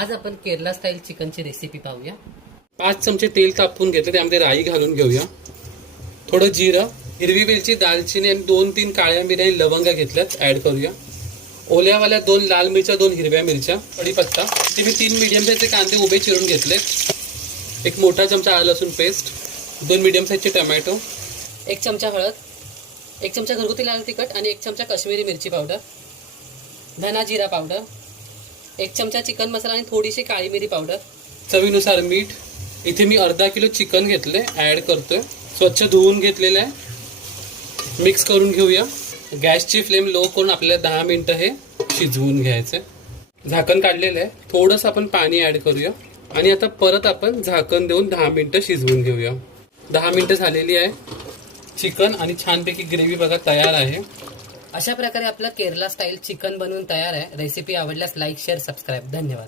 आज आपण केरला स्टाईल चिकनची रेसिपी पाहूया। 5 चमचे तेल तापवून घेतले, त्यामध्ये राई घालून घेऊया, थोडं जिरं, हिरवी वेलची, दालचिनी आणि 2-3 काळ्या मिऱ्या आणि लवंगा घेतल्यात ऍड करूया। ओल्यावाल्या 2 लाल मिरच्या, 2 हिरव्या मिरच्या, कढीपत्ता, ते मी 3 मीडियम साईजचे कांदे उभे चिरून घेतले, 1 मोठा चमचा आलं लसूण पेस्ट, 2 मीडियम साईजचे टोमॅटो, 1 चमचा हळद, 1 चमचा घरगुती लाल तिखट आणि 1 चमचा काश्मीरी मिरची पावडर, धना जिरा पावडर, 1 चमचा चिकन मसाला आणि थोडीशी काळी मिरी पावडर, चवीनुसार मीठ। इथे मी अर्धा किलो चिकन घेतले, ऍड करतोय, स्वच्छ धुवून घेतलेलं आहे, मिक्स करून घेऊया। गॅसची फ्लेम लो करून आपल्याला 10 मिनिटं हे शिजवून घ्यायचे। झाकण काढलेलं आहे, थोडंसं आपण पाणी ऍड करूया आणि आता परत आपण झाकण देऊन 10 मिनिटं शिजवून घेऊया। 10 मिनिटं झालेली आहे, चिकन आणि छानपैकी ग्रेव्ही बघा तयार आहे। अशा प्रकारे आपलं केरला स्टाईल चिकन बनवून तयार आहे। रेसिपी आवडल्यास लाईक, शेअर, सबस्क्राईब। धन्यवाद।